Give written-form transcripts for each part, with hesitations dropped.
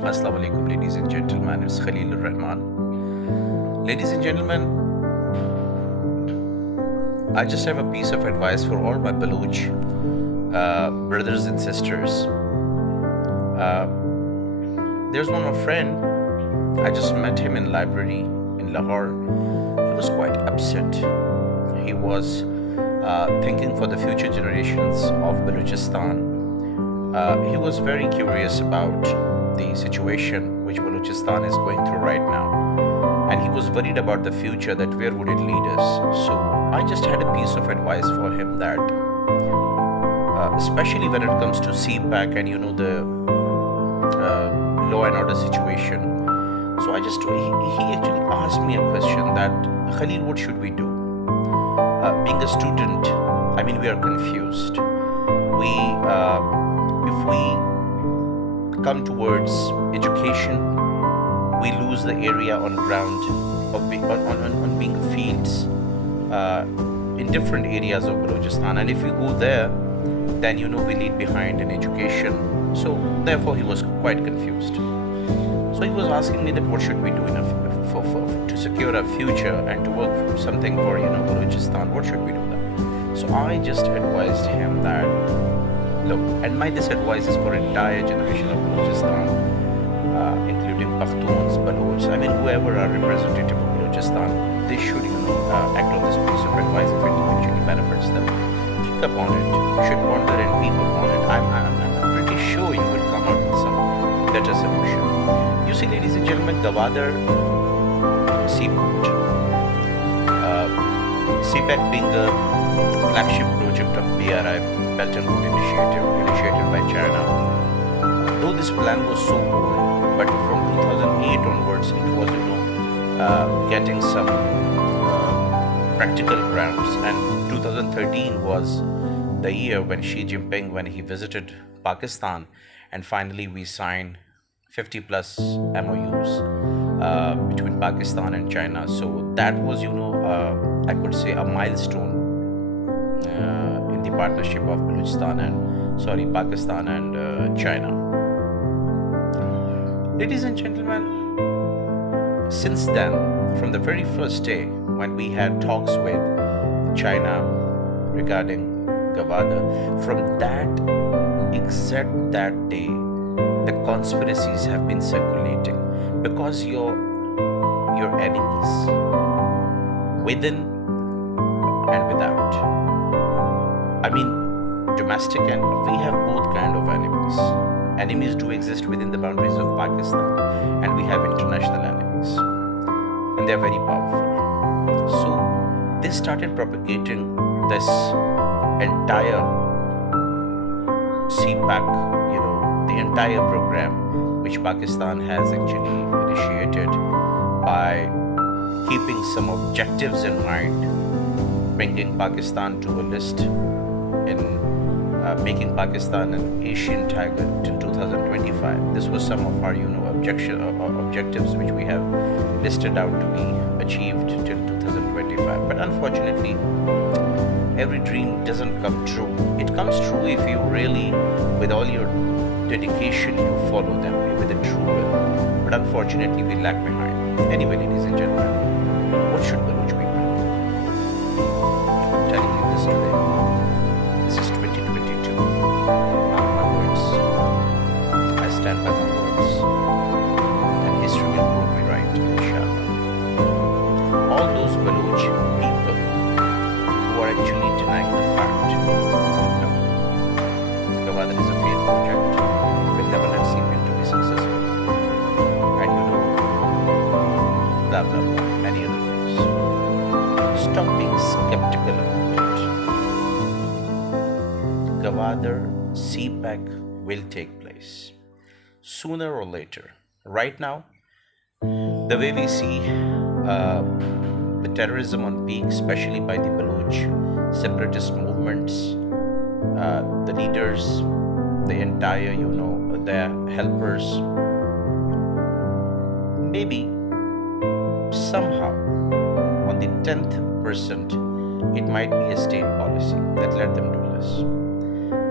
Assalamu alaikum, ladies and gentlemen. It's Khalil Rehman. Ladies and gentlemen, I just have a piece of advice for all my Baloch brothers and sisters. Uh, there's one of my friend. I just met him in library in Lahore. He was quite upset. He was thinking for the future generations of Balochistan. He was very curious about the situation which Balochistan is going through right now, and he was worried about the future, that where would it lead us. So I just had a piece of advice for him that especially when it comes to CPAC and the law and order situation. So he actually asked me a question that, Khalil, what should we do? Being a student, we are confused. If we come towards education, we lose the area on ground of on being fields in different areas of Balochistan, and if we go there, then we leave behind in education. So therefore he was quite confused. So he was asking me that what should we do to secure our future and to work for something for Balochistan. What should we do that? So I just advised him that, look, and this advice is for entire generation of Balochistan, including Pakhtuns, Balochs, whoever are representative of Balochistan, they should act on this piece of advice if it actually benefits them. Think upon it, you should ponder and weep upon it. I'm pretty sure you will come out with some better solution. You see, ladies and gentlemen, Gawad Seaport, CPAC being a flagship project of BRI, Belt and Road Initiative, initiated by China. Though this plan was so old, but from 2008 onwards, it was getting some practical grounds. And 2013 was the year when Xi Jinping, when he visited Pakistan, and finally we signed 50 plus MOUs between Pakistan and China. So that was, I could say, a milestone in the partnership of Pakistan and China. Ladies and gentlemen, since then, from the very first day when we had talks with China regarding Gawad, from that day, the conspiracies have been circulating, because your enemies, within and without, domestic, and we have both kind of enemies. Enemies do exist within the boundaries of Pakistan, and we have international enemies, and they are very powerful. So they started propagating this entire CPAC, the entire program which Pakistan has actually initiated, by keeping some objectives in mind, bringing Pakistan to a list in making Pakistan an Asian tiger till 2025. This was some of our objectives which we have listed out to be achieved till 2025. But unfortunately, every dream doesn't come true. It comes true if you really, with all your dedication, you follow them with a true will. But unfortunately, we lag behind. Anyway, ladies and gentlemen, what should Baloch people do? I'm telling you this today. This is 2022. Mark my words. I stand by my words, and history will prove me right, inshallah. All those Baloch people who are actually denying the fact, no, Gawad is a failed project. Will never let CPAC to be successful. And blah blah blah, many other things. Stop being skeptical about it. Gawad CPAC will take place sooner or later. Right now, the way we see the terrorism on peak, especially by the Baloch separatist movements, the leaders, the entire, their helpers, maybe somehow on the 10th percent, it might be a state policy that let them do this,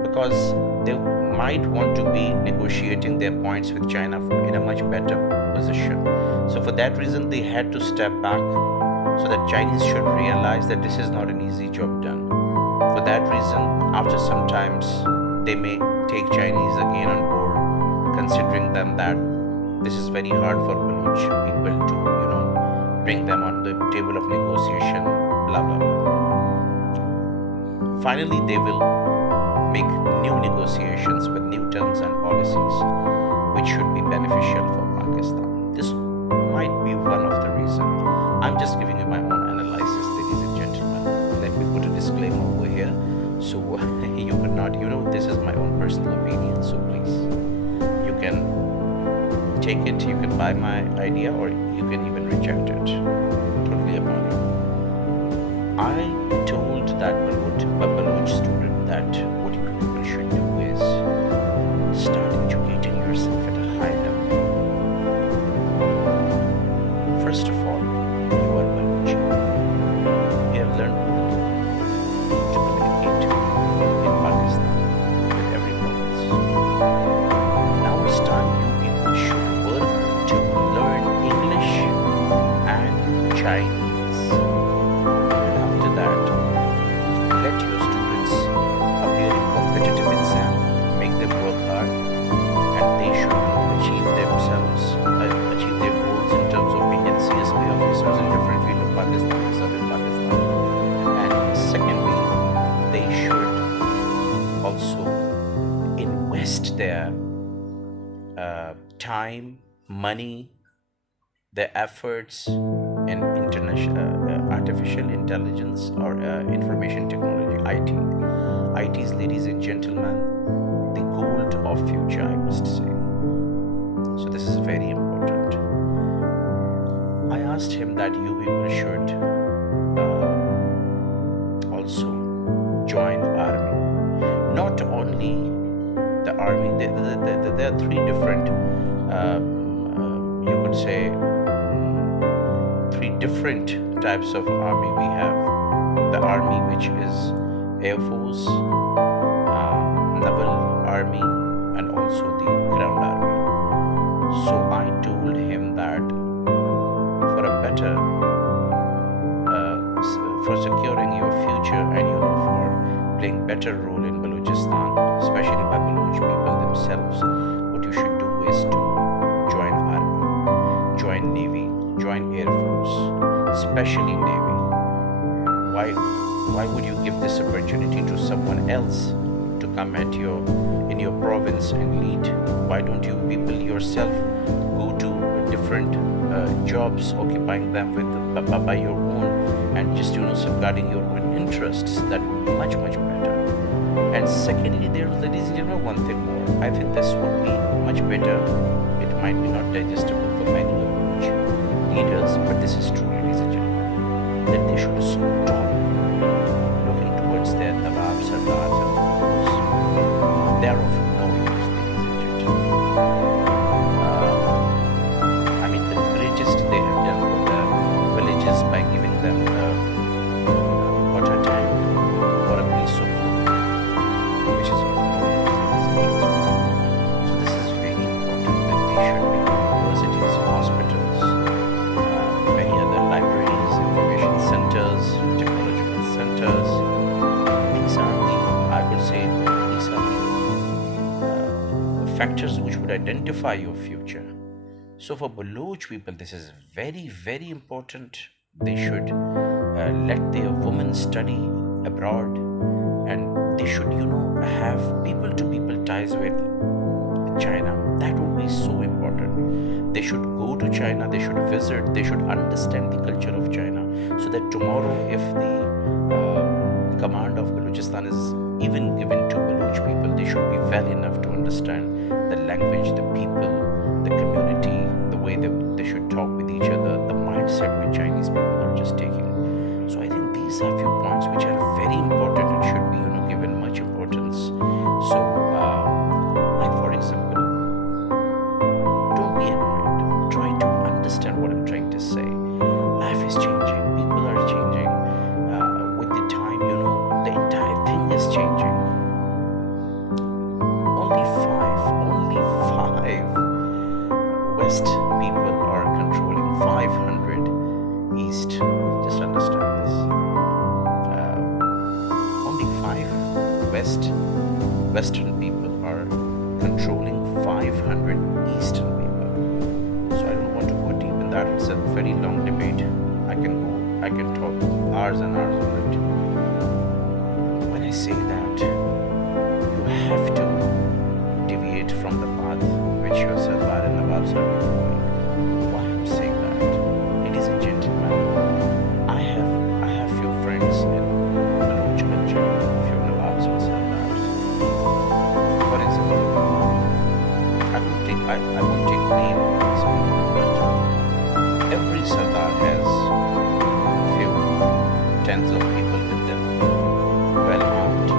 because they might want to be negotiating their points with China in a much better position. So for that reason, they had to step back so that Chinese should realize that this is not an easy job done. For that reason, after some times, they may take Chinese again on board, considering them that this is very hard for Baloch people to, bring them on the table of negotiation, blah blah blah. Finally, they will make new negotiations with new terms and policies, which should be beneficial for Pakistan. This might be one of the reasons. I'm just giving you my own analysis, ladies and gentlemen. Let me put a disclaimer over here, so you would not, this is my own personal opinion. So please, you can take it, you can buy my idea, or you can even reject it. Totally upon you. I told that Baloch student that what you people should do is start educating yourself at a high level. First of all, you are Baloch. You have learned to communicate in Pakistan with every province. Now it's time you people should work to learn English and Chinese. And after that, let your students appear in competitive exam, make them work hard, and they should achieve themselves, achieve their goals in terms of being CSP officers in different fields of Pakistan, southern Pakistan. And secondly, they should also invest their time, money, their efforts in artificial intelligence or information technology, IT. IT is, ladies and gentlemen, the gold of future, I must say. So this is very important. I asked him that you people should also join army. Not only the army, there are three different, you could say, three different types of army we have. The army which is Air Force, Naval Army, and also the Ground Army. So I told him that for a better, for securing your future and for playing better role in Balochistan, especially by Baloch people themselves, what you should do is to join army, join navy, join Air Force, especially navy. Why would you give this opportunity to someone else to come in your province and lead? Why don't you people yourself go to different jobs, occupying them by your own, and just safeguarding your own interests? That would be much better. And secondly, ladies and gentlemen, one thing more. I think this would be much better. It might be not digestible for many leaders, but this is true, ladies and gentlemen, that they should stop looking towards their Nawab, Sardars, and Mullahs. They are of no use, ladies and gentlemen. The greatest they have done for the villages by giving them water tank or a piece of food, which is of no use, ladies and gentlemen. So this is very important that they should be universities, hospitals, many other libraries, information centers, technological centers. These are the factors which would identify your future. So for Baloch people, this is very important. They should let their women study abroad, and they should have people-to-people ties with China. That would be so important. They should go to China, they should visit, they should understand the culture of China, so that tomorrow if the command of Balochistan is even given to Baloch people, they should be well enough to understand the language, the people, the community, the way they should talk with each other, the mindset which Chinese people are just taking. So I think these are few points which are very important and should be given much importance. So like for example, don't be annoyed, try to understand what I'm trying to say. Life is changing, people are changing, with the time the entire thing is changing. Only West people are controlling 500 East. Just understand this. Only 5 Western people are controlling 500 Eastern people. So I don't want to go deep in that. It's a very long debate. I can talk hours and hours on it. When I say that you have to deviate from the path which your Sardar and Nawabs are following, why I'm saying that? Ladies and gentlemen, I have few friends in Baloch culture, few Nawabs and Sardars. For example, I won't take name of these people, but every Sardar has few tens of people with them, well armed,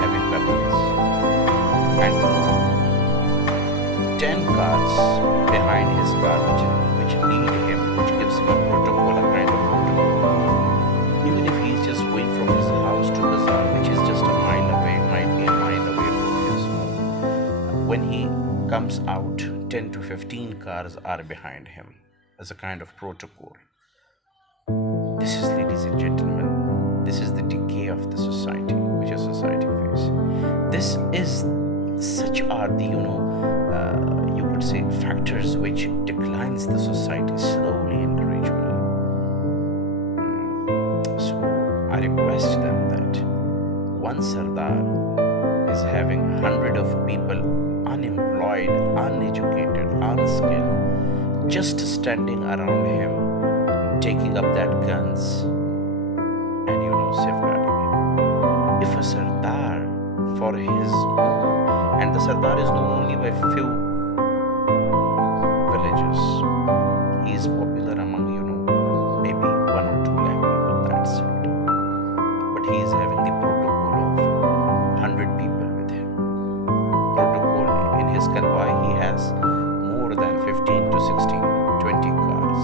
having weapons, and 10 cars behind his car which lead him, which gives him a protocol, a kind of protocol. Even if he's just going from his house to bazaar, which is just a mile away, might be a mile away from his home, when he comes out, 10 to 15 cars are behind him as a kind of protocol. This is, ladies and gentlemen, this is the decay of the society, which a society faces. This is, such are the, you could say, factors which declines the society slowly and gradually. So I request them that one Sardar is having 100 of people unemployed, uneducated, unskilled, just standing around him, taking up that guns and safeguarding him. If a Sardar for his own, and the Sardar is known only by few villages, he is popular among maybe 1 or 2 lakh people, that's it. But he is having the protocol of 100 people with him. Protocol in his convoy, he has more than 15 to 16, 20 cars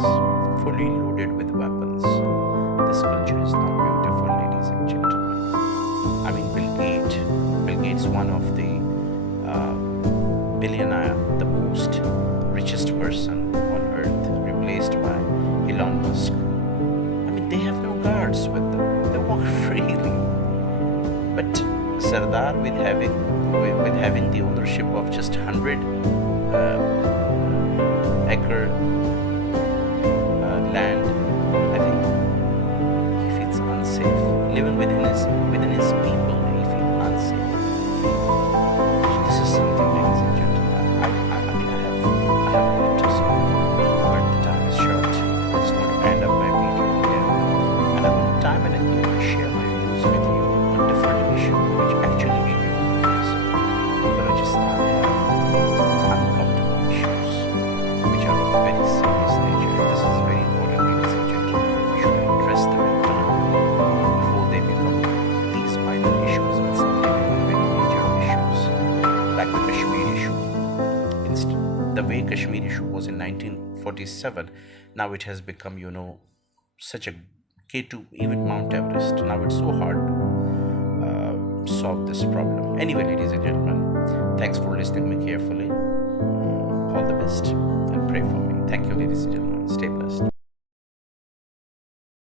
fully loaded with weapons. This culture is not beautiful, ladies and gentlemen. I mean, Bill Gates, one of the billionaire, the most richest person on earth, replaced by Elon Musk. I mean, they have no guards with them. They walk freely. But Sardar, with having the ownership of just 100 acre land, I think he feels unsafe. Living within his people, he feels unsafe. So this is something, ladies and gentlemen. I mean, I have a lot to say, but the time is short. I just want to end up my video here, and I will time and again share my views with you on different issues which actually we people face. Balochistan have uncomfortable issues which are of very serious nature. This is very important, ladies and gentlemen. We should address them in time before they become these minor issues, but someday become very major issues, like the Kashmir issue. The way Kashmir issue was in 1947, now it has become, such a K2, even Mount Everest. Now it's so hard to solve this problem. Anyway, ladies and gentlemen, thanks for listening me carefully. All the best and pray for me. Thank you, ladies and gentlemen. Stay blessed.